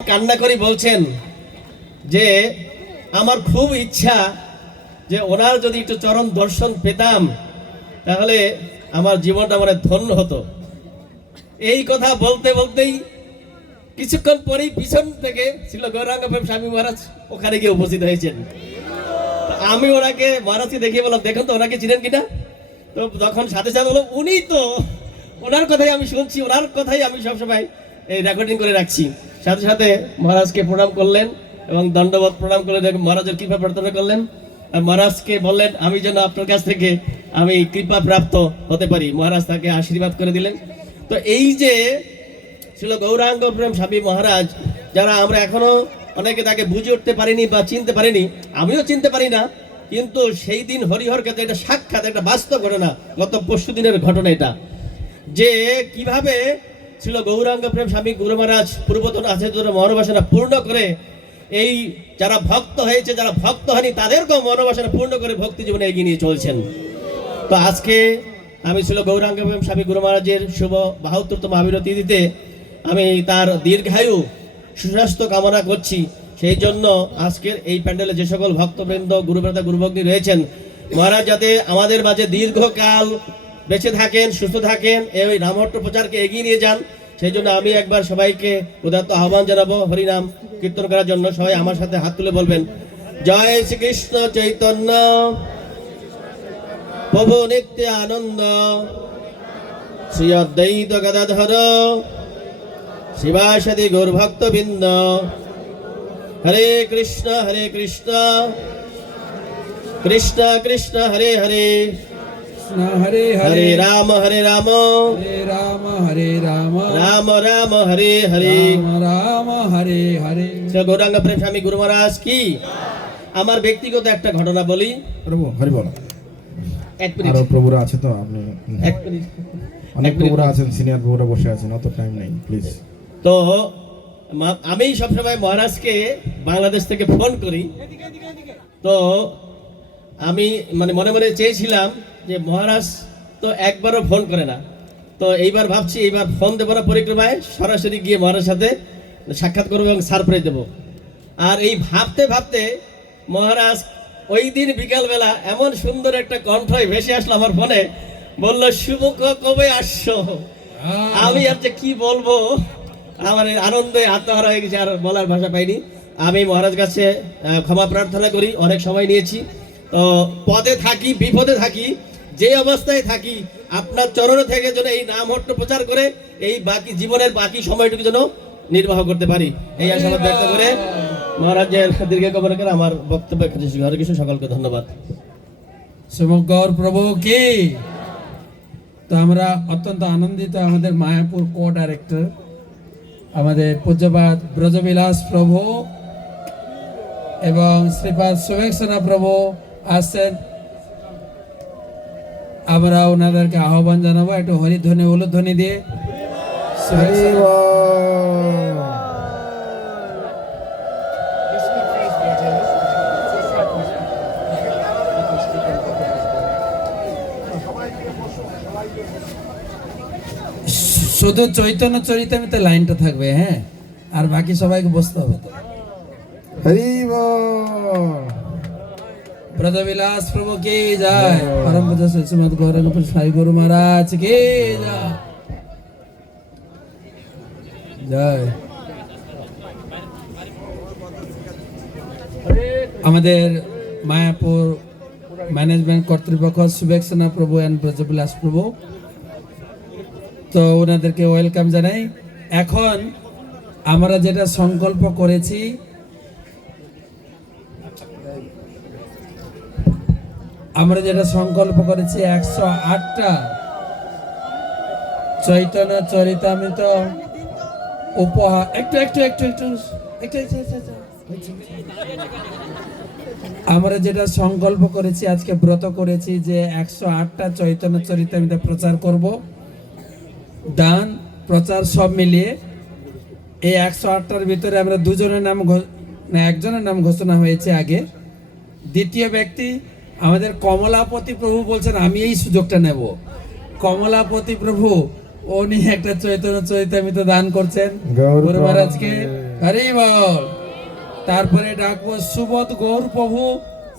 কান্না করে বলছেন যে আমার খুব ইচ্ছা যে ওনার যদি একটু চরম দর্শন পেতাম তাহলে আমার জীবনটা আমার ধন্য হতো। এই কথা বলতে বলতেই কিছুক্ষণ পরেই পিছন থেকে ছিল গৌরাঙ্গ প্রেম স্বামী মহারাজ ওখানে গিয়ে উপস্থিত হয়েছেন। আমি ওনাকে মহারাজকে দেখিয়ে বললাম, দেখুন তো ওনাকে চিনেন কিনা। তো তখন সাথে সাথে বললাম, উনি তো, ওনার কথাই আমি শুনছি, ওনার কথাই আমি সবসময় এই রেকর্ডিং করে রাখছি। সাথে সাথে মহারাজকে প্রণাম করলেন এবং দণ্ডবত প্রণাম করে মহারাজের কৃপা প্রার্থনা করলেন। আর মহারাজকে বললেন আমি যেন আপনার কাছ থেকে আমি কৃপা প্রাপ্ত হতে পারি। মহারাজ তাকে আশীর্বাদ করে দিলেন। তো এই যে ছিল গৌরাঙ্গ প্রেম স্বামী মহারাজ, যারা আমরা এখনো অনেকে তাকে বুঝে উঠতে পারিনি বা চিনতে পারিনি, আমিও চিনতে পারি না, কিন্তু সেই দিন হরিহর ক্ষেত্রে একটা সাক্ষাৎ, একটা বাস্তব ঘটনা, গত পরশু দিনের ঘটনা এটা, যে কিভাবে ছিল গৌরাঙ্গ প্রেম স্বামী গুরু মহারাজ পূর্বতন আচার্যরা মনোবাসনা পূর্ণ করে এই যারা ভক্ত হয়েছে, যারা ভক্ত হয়নি তাদেরকেও মনোবাসনা পূর্ণ করে ভক্তি জীবনে এগিয়ে নিয়ে চলছেন। তো আজকে আমি ছিল গৌরাঙ্গ প্রেম স্বামী গুরু মহারাজের শুভ ৭২তম আবির্ভাব দিতে আমি তার দীর্ঘায়ু সুস্বাস্থ্য কামনা করছি। সেই জন্য আজকের এই প্যান্ডেলে যে সকল ভক্তবৃন্দ গুরুভ্রাতা গুরুভগ্নী রয়েছেন, মহারাজ যাতে আমাদের মাঝে দীর্ঘকাল বেঁচে থাকেন, সুস্থ থাকেন, এই নামহট্ট প্রচারকে এগিয়ে নিয়ে যান, সেই জন্য আমি একবার সবাইকে উদাত্ত আহ্বান জানাবো হরিনাম কীর্তন করার জন্য। সবাই আমার সাথে হাত তুলে বলবেন, জয় শ্রীকৃষ্ণ চৈতন্য প্রভু নিত্যানন্দ শ্রী অদ্বৈত গদাধর শিবাসাদি গৌর ভক্তবৃন্দ, হরে কৃষ্ণ কৃষ্ণ কৃষ্ণ হরে হরে, হরে হরে রাম হরে রাম, হরে রাম রাম রাম হরে হরে, রাম হরে হরে। গৌরাঙ্গ প্রেম স্বামী গুরু মহারাজ কি। আমার ব্যক্তিগত একটা ঘটনা বলি। প্রভু হরি বল। এক মিনিট, আরো প্রভুরা আছে তো, আপনি এক মিনিট, অনেক প্রভুরা আছেন, সিনিয়র প্রভুরা বসে আছেন, অত টাইম নেই প্লিজ। তো আমি সবসময় মহারাজকে বাংলাদেশ থেকে ফোন করি। তো আমি মনে মনে চেয়েছিলাম যে মহারাজ তো একবারও ফোন করে না, তো এইবার ভাবছি এইবার ফোন দেবো না, পরিক্রমায় সরাসরি গিয়ে মহারাজের সাথে সাক্ষাৎ করবো এবং সারপ্রাইজ দেবো। আর এই ভাবতে ভাবতে মহারাজ ওই দিন বিকালবেলা এমন সুন্দর একটা কণ্ঠই ভেসে আসলো আমার ফোনে, বলল শুভ কবে আসছো। আমি আর যে কি বলবো, আমার আনন্দে আত্মহারা হয়ে গেছে, আর বলার ভাষা পাইনি। আমি মহারাজ কাছে ক্ষমা প্রার্থনা করি, অনেক সময় নিয়েছি। তো পদে থাকি বিপদে থাকি, যে অবস্থায় থাকি, আপনার চরণে থেকে যেন এই নামহট্ট প্রচার করে এই বাকি জীবনের বাকি সময়টুকু যেন নির্বাহ করতে পারি, এই আশাবাদ ব্যক্ত করে মহারাজের দীর্ঘ কামনা করে আমার বক্তব্য হরে কৃষ্ণ। সকলকে ধন্যবাদ। সমগ্র প্রভু কি। তো আমরা অত্যন্ত আনন্দিত, আমাদের মায়াপুর কো ডাইরেক্টর আমাদের পূজ্যপাদ ব্রজবিলাস প্রভু এবং শ্রীপাদ সুবেক্ষণা প্রভু আসছেন। আমরা ওনাদেরকে আহ্বান জানাবো একটু হরিধ্বনি উলুধ্বনি দিয়ে। শুধু চৈতন্য চরিতামৃতে লাইনটা থাকবে, হ্যাঁ, আর বাকি সবাইকে বসতে হবে। তো হরি ব্রজবিলাস প্রভু কি যায়, পরম পূজ্য শ্রীমৎ গৌরাঙ্গ সাই গুরু মহারাজ কি যায়, জয়। আমাদের মায়াপুর ম্যানেজমেন্ট কর্তৃপক্ষ সুবেক্ষণা প্রভু এন্ড ব্রজবিলাস প্রভু, তো ওনাদেরকে ওয়েলকাম জানাই। এখন আমরা যেটা সংকল্প করেছি, আমরা যেটা সংকল্প করেছি 108টা চৈতন্য চরিতামৃত উপহার, একটু একটু একটু একটু একটু আমরা যেটা সংকল্প করেছি, আজকে ব্রত করেছি যে 108টা চৈতন্য চরিতামৃত প্রচার করব। দান প্রচার সব মিলিয়ে এই 108টার ভিতরে আমরা দুজনের নাম, একজনের নাম ঘোষণা হয়েছে আগে। দ্বিতীয় ব্যক্তি আমাদের কমলাপতি প্রভু বলছেন আমি এই সুযোগটা নেব। কমলাপতি প্রভু উনি একটা চৈতন্য চরিতামৃত দান করছেন গৌর গুরু মহারাজকে। প্রভু। হরি বল। তারপরে ডাকবো সুবোধ গৌর প্রভু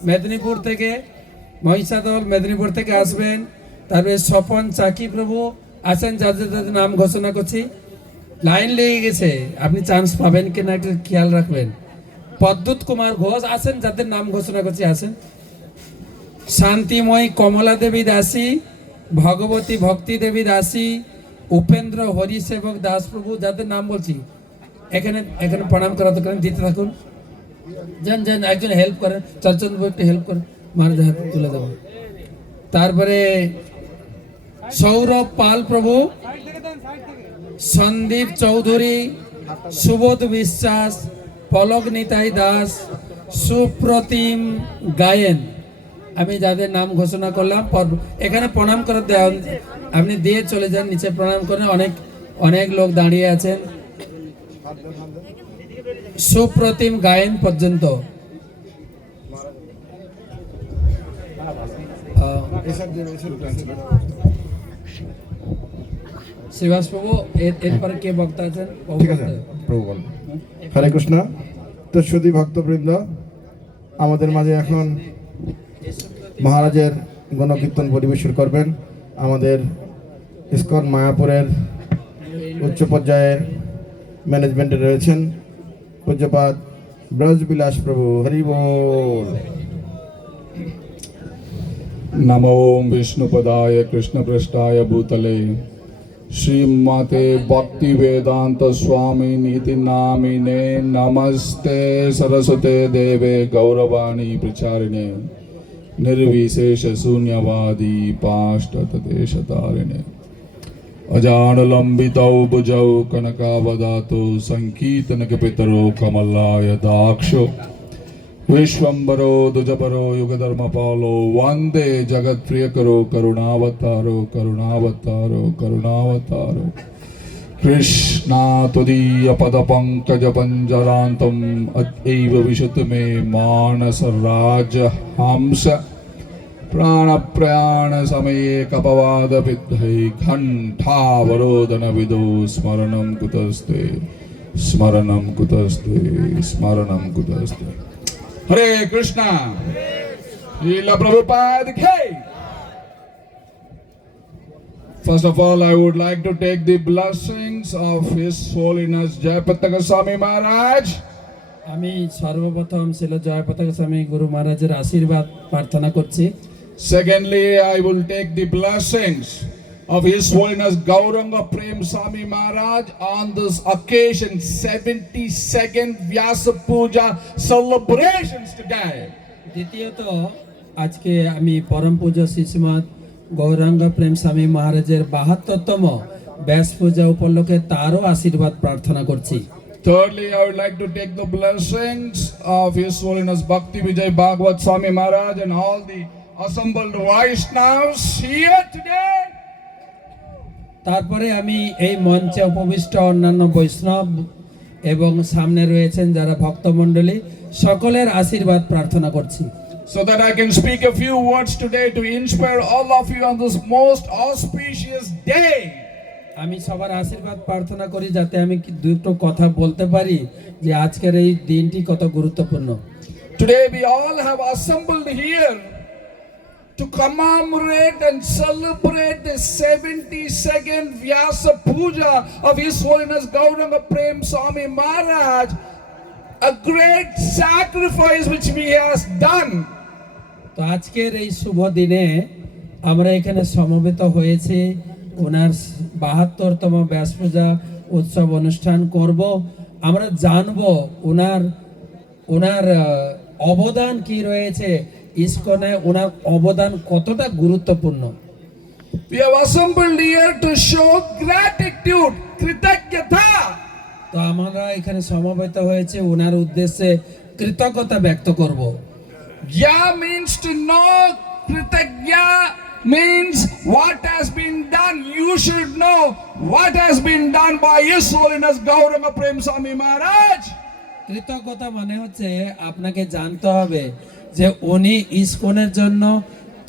মেদিনীপুর থেকে, মহিষাদল মেদিনীপুর থেকে আসবেন। তারপরে স্বপন চাকি প্রভু আছেন, যাদের যাদের নাম ঘোষণা করছি। লাইন লেগে গেছে, আপনি চান্স পাবেন কিনা একটু খেয়াল রাখবেন। পদ্মুৎ কুমার ঘোষ আছেন, যাদের নাম ঘোষণা করছি আসেন। শান্তিময়ী কমলা দেবী দাসী, ভগবতী ভক্তি দেবী দাসী, উপেন্দ্র হরি সেবক দাস প্রভু, যাদের নাম বলছি এখানে এখানে প্রণাম করা তো করেন, দিতে থাকুন। যান যান, একজন হেল্প করেন, চরচন্দ্র একটু হেল্প করেন, মারা হাত তুলে দেবো। তারপরে সৌরভ পাল প্রভু, সন্দীপ চৌধুরী, সুবোধ বিশ্বাস, পলক নিতাই দাস, সুপ্রতিম গায়েন, আমি যাদের নাম ঘোষণা করলাম এখানে প্রণাম করে দেওয়া, আপনি দিয়ে চলে যান নিচে, প্রণাম করেন। অনেক অনেক লোক দাঁড়িয়ে আছেন। সুপ্রতিম গায়েন পর্যন্ত। শ্রীবাস প্রভু, এরপরে কে বক্তা আছেন? ঠিক আছে প্রভু বল। হরে কৃষ্ণ। তো সুধী ভক্তবৃন্দ, আমাদের মাঝে এখন মহারাজের গণকীর্তন পরিবেশন করবেন আমাদের ইস্কন মায়াপুরের উচ্চ পর্যায়ের ম্যানেজমেন্টে রয়েছেন পূজ্যপাদ ব্রজবিলাস প্রভু। হরি বল। नमो विष्णुपदाय कृष्णपृष्ठाय भूतले श्रीमते भक्ति वेदांत स्वामी नीति नामिने नमस्ते सरस्वते देवे गौरवाणी प्रचारिणे निर्विशेष शून्यवादी पाष्टतदेशतारिणे अजानलंबितौ भुजौ कनकावदातो संकीर्तनकपितरो कमलाय दाक्षो विश्वम्बरो दुजपरो युगधर्मपालो वंदे जगत प्रियकरो करुणावतारो करुणावतारो करुणावतारो कृष्णा त्वदीय पद पंकज पंजरान्तम् अद्यैव विशुद्ध मे मानस राज हंस प्राण प्रयाण समये कपवाद विद्धै घंटावरोदन विदो स्मरणं कुतस्ते स्मरणं कुतस्ते स्मरणं कुतस्ते। हरे Krishna. Srila Prabhupada Ki। First of all, I would like to take the blessings of His Holiness Jayapataka Swami Maharaj। আমি সর্বপ্রথম ছিল জয়পতাকা স্বামী গুরু মহারাজের আশীর্বাদ প্রার্থনা করছি। Secondly, I will take the blessings of His Holiness Gauranga Prem Swami Maharaj on this occasion, 72nd Vyasa Puja celebrations today। দ্বিতীয়ত, আজকে আমি পরম পূজ্য শ্রীশ্রীমৎ গৌরাঙ্গ প্রেম স্বামী মহারাজের 72তম ব্যাস পূজা উপলক্ষে তারও আশীর্বাদ প্রার্থনা করছি। Thirdly, I would like to take the blessings of His Holiness Bhakti Vijay Bhagwat Swami Maharaj and all the assembled Vaishnavas here today। তারপরে আমি এই মঞ্চে উপবিষ্ট অন্যান্য বৈষ্ণব এবং সামনে রয়েছেন যারা ভক্তমণ্ডলী, সকলের আশীর্বাদ প্রার্থনা করছি। So that I can speak a few words today to inspire all of you on this most auspicious day। আমি সবার আশীর্বাদ প্রার্থনা করি যাতে আমি দুটো কথা বলতে পারি যে আজকের এই দিনটি কত গুরুত্বপূর্ণ। Today we all have assembled here to commemorate and celebrate the 72nd Vyasa Puja of His Holiness Gauranga Prem Swami Maharaj, a great sacrifice which He has done। তো আজকের এই শুভ দিনে আমরা এখানে সমবেত হয়েছি, ওনার 72তম ব্যাস পূজা উৎসব অনুষ্ঠান করব। আমরা জানবো ওনার অবদান কি রয়েছে, ইসকনে ওনার অবদান কতটা গুরুত্বপূর্ণ। We have assembled here to show gratitude, kritanyata। তো আমরা এখানে সমবেত হয়েছে ওনার উদ্দেশ্যে কৃতজ্ঞতা ব্যক্ত করব। Ya means to know, kritanya means what has been done. You should know what has been done by His Holiness Gauranga Prem Swami Maharaj। কৃতজ্ঞতা মানে হচ্ছে আপনাকে জানতে হবে যে উনি ইসকনের জন্য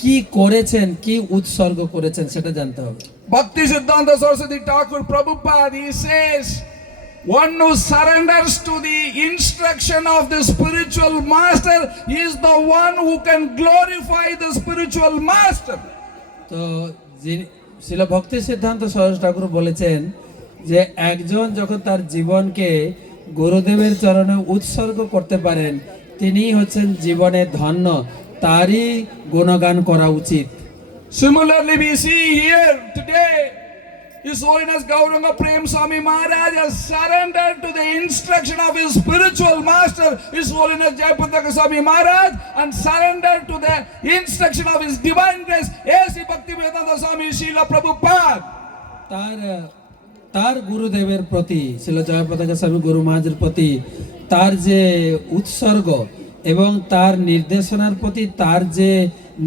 কি করেছেন, কি উৎসর্গ করেছেন সেটা জানতে হবে। Bhakti Siddhanta Saraswati Thakur Prabhupada, he says, one who surrenders to the instruction of the spiritual master is the one who can glorify the spiritual master. তো শিল ভক্তি সিদ্ধান্ত সরস্বতী ঠাকুর বলেছেন যে একজন যখন তার জীবনকে গুরুদেবের চরণে উৎসর্গ করতে পারেন তিনি হচ্ছেন জীবনে ধন্য, তারই গুণগান করা উচিত। Similarly, we see here today, His Holiness Gauranga Prem Swami Maharaj has surrendered to the instruction of his spiritual master, His Holiness Jayapataka Swami Maharaj, and surrendered to the instruction of his divine grace, A.C. Bhaktivedanta Swami Srila Prabhupada. তার গুরুদেবের প্রতি, শিল জয়পতাকা স্বামী গুরু মহারাজের প্রতি তার যে উৎসর্গ এবং তার নির্দেশনার প্রতি তার যে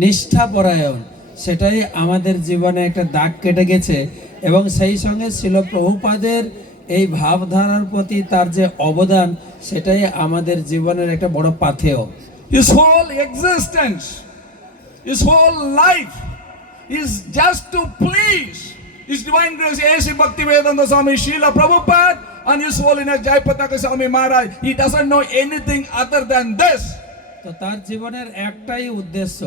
নিষ্ঠাপরায়ণ, সেটাই আমাদের জীবনে একটা দাগ কেটে গেছে। এবং সেই সঙ্গে শিল প্রভুপাদের এই ভাবধারার প্রতি তার যে অবদান, সেটাই আমাদের জীবনের একটা বড় পাথেয়। His whole existence, his whole life is just to please His Divine Grace A.C. Bhaktivedanta Swami Srila Prabhupada and His Holiness Jayapataka Swami Maharaj. He doesn't know anything other than this. তো তার জীবনের একটাই উদ্দেশ্য,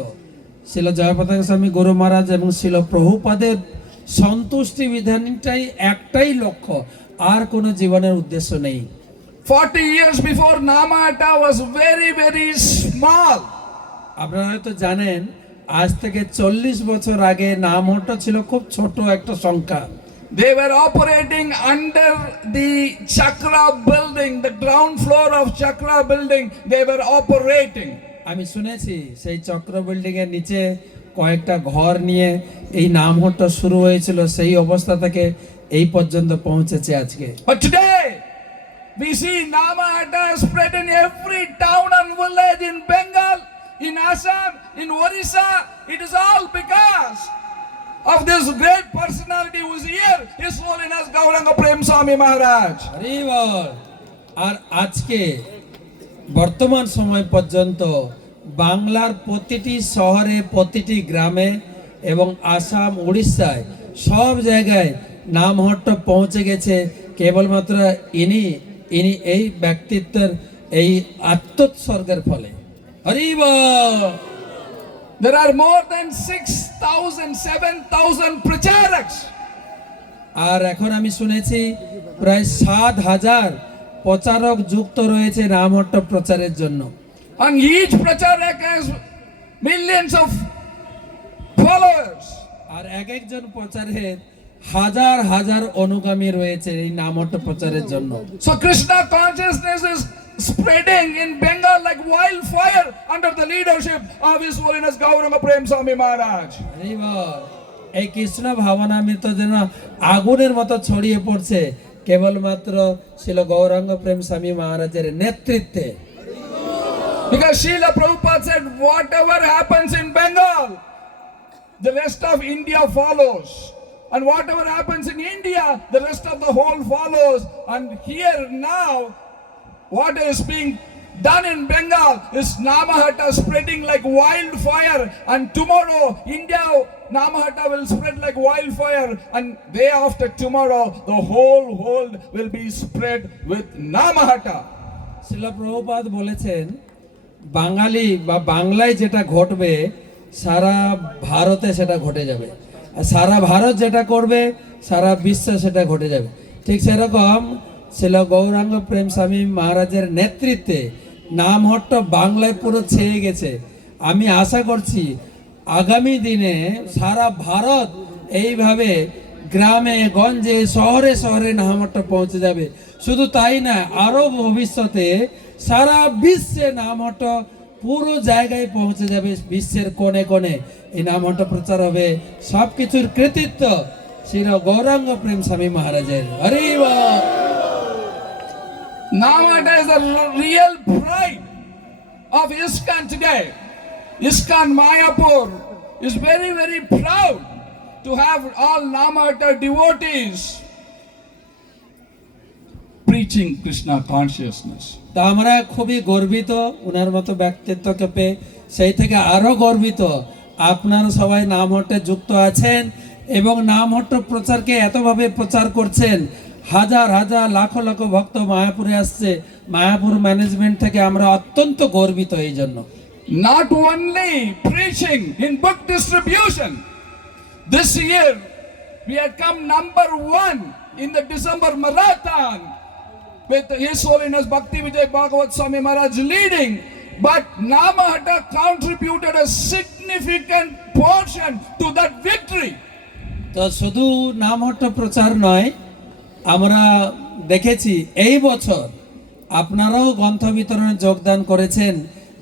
শিল জয়পতাকা স্বামী গুরু মহারাজ এবং শিল প্রভুপাদের সন্তুষ্টি বিধানটাই একটাই লক্ষ্য, আর কোনো জীবনের উদ্দেশ্য নেই। 40 years before, Namahata was very, very small. আপনারা হয়তো জানেন আজ থেকে 40 বছর আগে নামহট্ট ছিল খুব ছোট একটা সংখ্যা। They were operating under the Chakra building, the ground floor of Chakra building. They were operating. আমি শুনেছি সেই চক্র বিল্ডিং এর নিচে কয়েকটা ঘর নিয়ে এই নামহট্ট শুরু হয়েছিল, সেই অবস্থা থেকে এই পর্যন্ত পৌঁছেছে আজকে। But today, we see Namahata spread in every town and village in Bengal, in Assam, in Orissa. It is all because of this great personality who is here, His Holiness Gauranga Prem Swami Maharaj. Hari বল। আর আজকে বর্তমান সময় পর্যন্ত বাংলার প্রতিটি শহরে, প্রতিটি গ্রামে এবং আসাম, উড়িষ্যায় সব জায়গায় নামহট্ট পৌঁছে গেছে কেবলমাত্র ইনি এই ব্যক্তিত্বের এই আত্মোৎসর্গের ফলে। হরি বল। There are more than 6,000, 7,000 pracharaks. আর এখন আমি শুনেছি প্রায় 7,000 প্রচারক যুক্ত রয়েছে নামহট্ট প্রচারের জন্য। And each pracharak has millions of followers. আর এক একজন প্রচারের হাজার হাজার অনুগামী রয়েছে এই নামহট্ট প্রচারের জন্য। So Krishna consciousness is spreading in Bengal like wildfire under the leadership of His Holiness Gauranga Prem Swami Maharaj. Hari বল। এই কৃষ্ণ ভাবনামৃত যেন আগুনের মতো ছড়িয়ে পড়ছে কেবলমাত্র ছিল গৌরাঙ্গ প্রেম স্বামী মহারাজের নেতৃত্বে। Because Srila Prabhupada said, whatever happens in Bengal, the rest of India follows. And whatever happens in India, the rest of the whole follows. And here now, what is being done in Bengal is Namahata spreading like wildfire. And tomorrow, India, Namahata will spread like wildfire. And day after tomorrow, the whole world will be spread with Namahata. শিল প্রভুপাদ বলেছেন বাঙালি বা বাংলায় যেটা ঘটবে সারা ভারতে সেটা ঘটে যাবে, আর সারা ভারত যেটা করবে সারা বিশ্বে সেটা ঘটে যাবে। ঠিক সেরকম ছিল গৌরাঙ্গ প্রেম স্বামী মহারাজের নেতৃত্বে নামহট্ট বাংলায় পুরো ছেয়ে গেছে। আমি আশা করছি আগামী দিনে সারা ভারত এইভাবে গ্রামে গঞ্জে শহরে শহরে নামহট্ট পৌঁছে যাবে। শুধু তাই না, আরো ভবিষ্যতে সারা বিশ্বে নামহট্ট পুরো জায়গায় পৌঁছে যাবে, বিশ্বের কোণে কোণে এই নামহট্ট প্রচার হবে। সবকিছুর কৃতিত্ব শ্রী গৌরাঙ্গ প্রেম স্বামী মহারাজের। হরি বল। Namahata is the real pride of ISKCON today. ISKCON Mayapur is very, very proud to have all Namahata devotees preaching Krishna consciousness. তা আমরা খুবই গর্বিত ওনার মতো ব্যক্তিত্বকে পেয়ে, সেই থেকে আরো গর্বিত আপনারা সবাই নামহট্টে যুক্ত আছেন এবং নামহট্ট প্রচারকে এতভাবে প্রচার করছেন, হাজার হাজার লাখো লাখো ভক্ত মায়াপুরে আসছে। মায়াপুর ম্যানেজমেন্ট থেকে আমরা অত্যন্ত গর্বিত এই জন্য। Not only preaching in book distribution, this year we had come number 1 in the December marathon with His Holiness Bhakti Vijay Bhagavat Swami Maharaj leading, but Namahatta contributed a significant portion to that victory. তো শুধু নামহট্ট প্রচার নয়, আমরা দেখেছি এই বছর আপনারাও গ্রন্থ বিতরণে যোগদান করেছেন,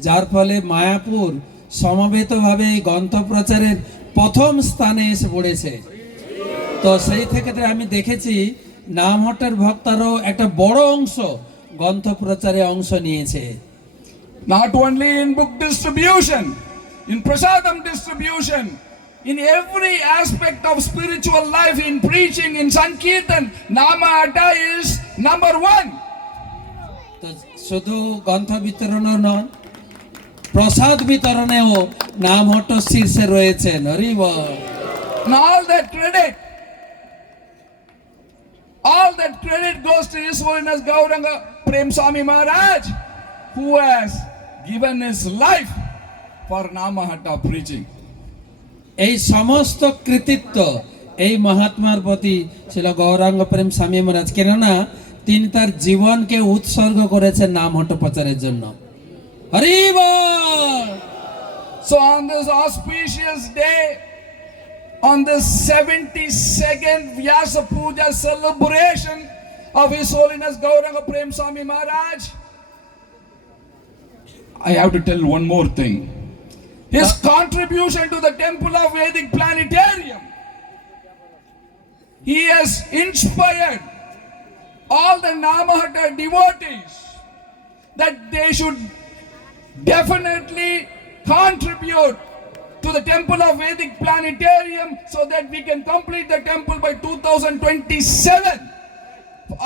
যার ফলে মায়াপুর সমবেতভাবে এই গ্রন্থ প্রচারের প্রথম স্থানে এসে পড়েছে। তো সেই থেকে আমি দেখেছি নামহট্টের ভক্তরাও একটা বড় অংশ গ্রন্থ প্রচারে অংশ নিয়েছে। Not only in book distribution, in prasadam distribution, in every aspect of spiritual life, in preaching, in Sankirtan, Namahatta is number 1. তো শুধু গ্রন্থ বিতরণ নয়, প্রসাদ বিতরণেও নামহট্ট শীর্ষে রয়েছেন। হরি বল। And all that credit goes to His Holiness Gauranga Prem Swami Maharaj, who has given his life for Namahatta preaching. এই সমস্ত কৃতিত্ব এই মহাত্মার প্রতি ছিল গৌরাঙ্গ প্রেম স্বামী মহারাজ, কেননা তিনি তার জীবনকে উৎসর্গ করেছেন নামহট্ট প্রচারের জন্য। হরি বল। So on this auspicious day, on the 72nd Vyasa Puja celebration of His Holiness Gauranga Prem Swami Maharaj, I have to tell one more thing. His contribution to the Temple of Vedic Planetarium, he has inspired all the Namahatta devotees that they should definitely contribute to the Temple of Vedic Planetarium so that we can complete the temple by 2027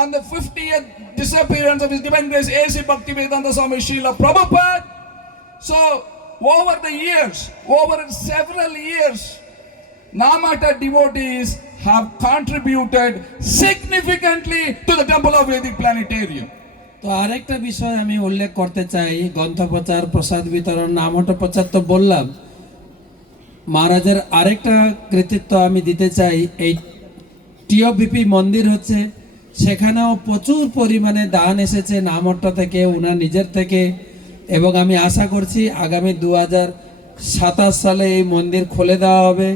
on the 50th disappearance of His Divine Grace A.C. Bhaktivedanta Swami Srila Prabhupada. So over the years, over several years, Namahatta devotees have contributed significantly to the Temple of Vedic Planetarium. তো আরেকটা বিষয় আমি উল্লেখ করতে চাই, গ্রন্থ প্রচার, প্রসাদ বিতরণ, নামহট্ট প্রচার তো বললাম, মহারাজের আরেকটা কৃতিত্ব আমি দিতে চাই। এই টিওবিপি মন্দির হচ্ছে, সেখানেও প্রচুর পরিমাণে দান এসেছে নামহট্ট থেকে, ওনার নিজের থেকে, এবং আমি আশা করছি আগামী 2027 সালে এই মন্দির খুলে দেওয়া হবে।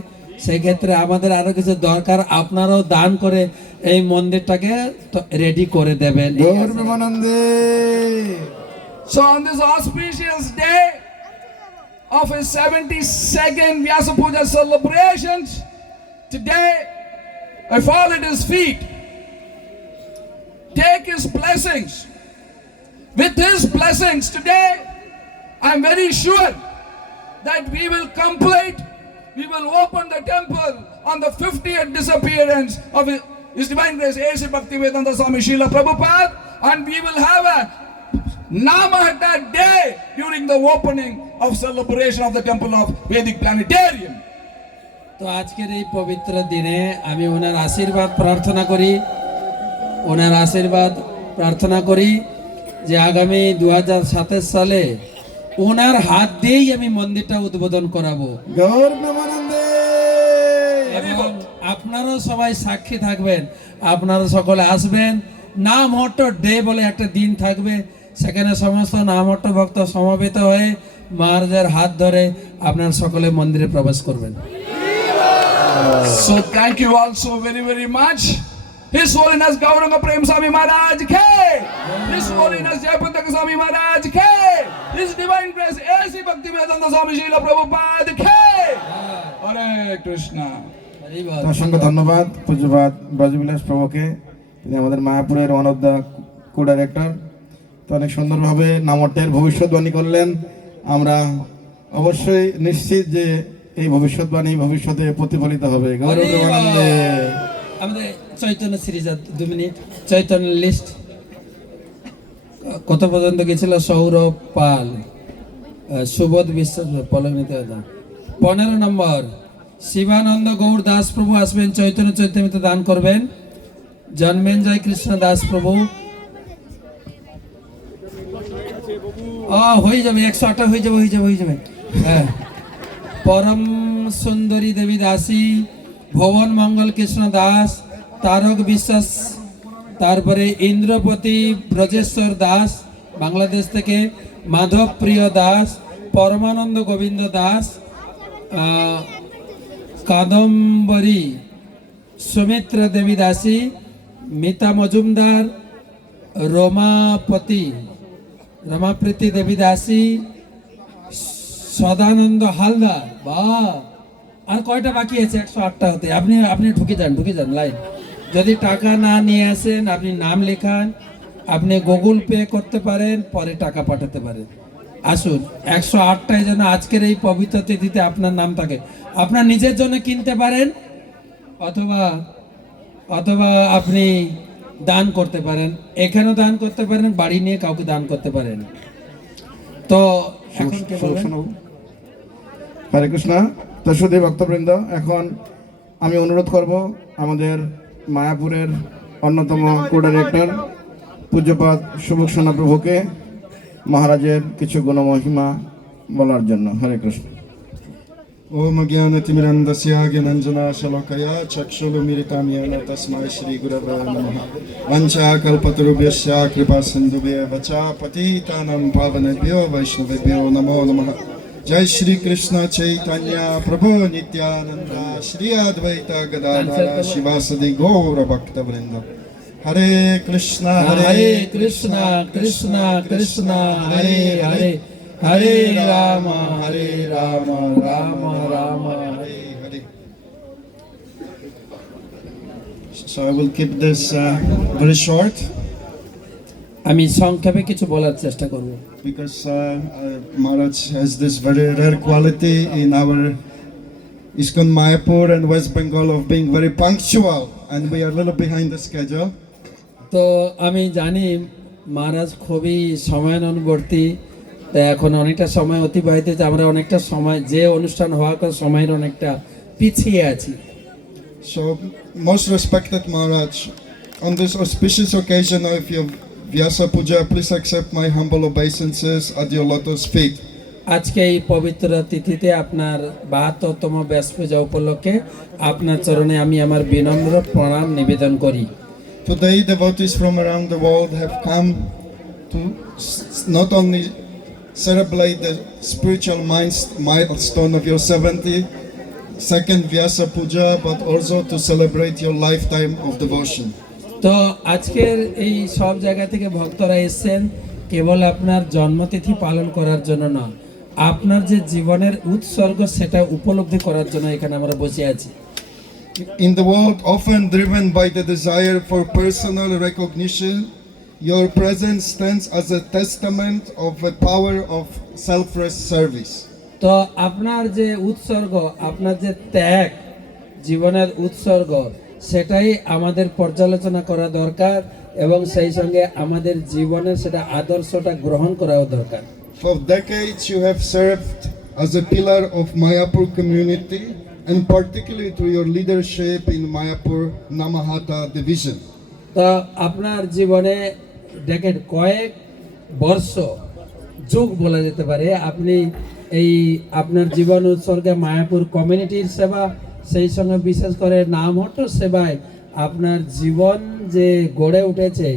সেই ক্ষেত্রে আমাদের আরো কিছু দরকার, আপনারাও দান করে এই মন্দিরটাকে রেডি করে দেবেন। গৌর প্রেমানন্দে। So on this auspicious day of His 72nd Vyasa Puja celebrations, today I fall at His feet, take His blessings. With His blessings today, I am very sure that we will complete, we will open the temple on the 50th disappearance of His Divine Grace A.C. Bhaktivedanta Swami Srila Prabhupada, and we will have a Namahatta day during the opening of celebration of the Temple of Vedic Planetarium. তো আজকের এই পবিত্র দিনে আমি ওনার আশীর্বাদ প্রার্থনা করি, ওনার আশীর্বাদ প্রার্থনা করি যে আগামী 2027 সালে ওনার হাত দিয়েই আমি মন্দিরটা উদ্বোধন করাবো। গৌর প্রেমানন্দে। এবং আপনারাও সবাই সাক্ষী থাকবেন, আপনারা সকলে আসবেন। নামহট্ট ডে বলে একটা দিন থাকবে, সেখানে সমস্ত নামহট্ট ভক্ত সমবেত হয়ে মহারাজের হাত ধরে আপনারা সকলে মন্দিরে প্রবেশ করবেন। So thank you all so very, very much. His Holiness Gauranga Prem Swami Maharaj K. His Holiness Jayapataka Swami Maharaj K. His Divine Grace A.C. Bhaktivedanta Swami Srila Prabhupada K. Hare Krishna. অসংখ্য ধন্যবাদ পূজ্যপাদ ব্রজবিলাস প্রভুকে, তিনি আমাদের মায়াপুরের one of the co director. তো অনেক সুন্দরভাবে নামহট্টের ভবিষ্যৎবাণী করলেন। আমরা অবশ্যই নিশ্চিত যে এই ভবিষ্যৎবাণী ভবিষ্যতে প্রতিফলিত হবে। গৌর প্রেমানন্দে। আমাদের Chaitanya series 2 minute, Chaitanya list কত পর্যন্ত গেছিল? সৌরভ পাল, সুবোধ বিশ্বাস, পলমিত 15 নম্বর শিবানন্দ গৌর দাস প্রভু আসবেন, চৈতন্য চৈতন্যতে দান করবেন। জন্মেঞ্জয় কৃষ্ণ দাস প্রভু হয়ে যাবে, 108 হয়ে যাবে। হ্যাঁ, পরম সুন্দরী দেবী দাসী, ভুবন মঙ্গল কৃষ্ণ দাস, তারক বিশ্বাস, তারপরে ইন্দ্রপতি ব্রজেশ্বর দাস বাংলাদেশ থেকে, মাধব প্রিয় দাস, পরমানন্দ গোবিন্দ দাস, কাদম্বরী সুমিত্রা দেবী দাসী, মিতা মজুমদার, রমাপ্রীতি দেবী দাসী, সদানন্দ হালদার। বাহ, আর কয়টা বাকি আছে? 108টা হতে। আপনি ঢুকে যান লাইন। যদি টাকা না নিয়ে আসেন, আপনি নাম লেখান, আপনি গুগল পে করতে পারেন, পরে টাকা পাঠাতে পারেন। আসুন, 108টায় যেন আজকের এই পবিত্র তিথিতে আপনার নাম থাকে। আপনার নিজের জন্য কিনতে পারেন, অথবা আপনি দান করতে পারেন, এখানেও দান করতে পারেন, বাড়ি নিয়ে কাউকে দান করতে পারেন। তো এখন কে বলবেন? হরে কৃষ্ণ। তো সুধী ভক্তবৃন্দ, এখন আমি অনুরোধ করব আমাদের মায়াপুরের অন্যতম কো-ডাইরেক্টর পূজ্যপাদ সুবুকসোনা প্রভুকে মহারাজের কিছু গুণমহিমা বলার জন্য। হরে কৃষ্ণ। ओम ज्ञानतिमिरन्दस्य ज्ञानाञ्जनाशलाकया चक्षुरुन्मीलितं येन तस्मै श्रीगुरवे नमः। वञ्चाकल्पतरुभ्यश्च कृपासिन्धुभ्यः च पतितानां पावनेभ्यो वैष्णवेभ्यो नमो नमः। जय श्री कृष्ण चैतन्य प्रभु नित्यानंद श्री अद्वैत गदाधर शिवासदि गौर भक्तवृंद। हरे कृष्ण कृष्ण कृष्ण हरे हरे, हरे Ram Ram Ram Hare Hare. So I will keep this very short আমি সংক্ষেপে কিছু বলার চেষ্টা করব, because Maharaj has this very rare quality in our ISKCON Mayapur and West Bengal of being very punctual, and we are a little behind the schedule. তো আমি জানি মহারাজ খুবই সময়ানুবর্তী, তাই এখন অনেকটা সময় অতিবাহিত হয়েছে, আমরা অনেকটা সময় যে অনুষ্ঠান হওয়ার কথা সময়ের অনেকটা পিছিয়ে আছি। So most respected Maharaj, on this auspicious occasion of your Vyasa Puja, please accept my humble obeisances at your lotus feet. আজকে এই পবিত্র তিথিতে আপনার 72তম ব্যাস পূজা উপলক্ষে আপনার চরণে আমি আমার বিনম্র প্রণাম নিবেদন করি। Today devotees from around the world have come to not only celebrate the spiritual milestone of your 72nd Vyasa Puja, but also to celebrate your lifetime of devotion. তো আজকের এই সব জায়গা থেকে ভক্তরা এসেছেন কেবল আপনার জন্মতিথি পালন করার জন্য না, আপনার যে জীবনের উৎসর্গ সেটা উপলব্ধি করার জন্য এখানে আমরা বসে আছি। In the world often driven by the desire for personal recognition, your presence stands as a testament of the power of selfless service. তো আপনার যে উৎসর্গ, আপনার যে ত্যাগ, জীবনের উৎসর্গ, সেটাই আমাদের পর্যালোচনা করা দরকার এবং সেই সঙ্গে আমাদের জীবনের সেটা আদর্শটা গ্রহণ করাও দরকার। For decades you have served as a pillar of Mayapur community, and particularly through your leadership in Mayapur Namahata division. তো আপনার জীবনে দেখেন কয়েক বর্ষ, যুগ বলা যেতে পারে, আপনি এই আপনার জীবন উৎসর্গে মায়াপুর কমিউনিটির সেবা, সেই সঙ্গে বিশেষ করে নামহট্ট সেবায় আপনার জীবন যে গড়ে উঠেছে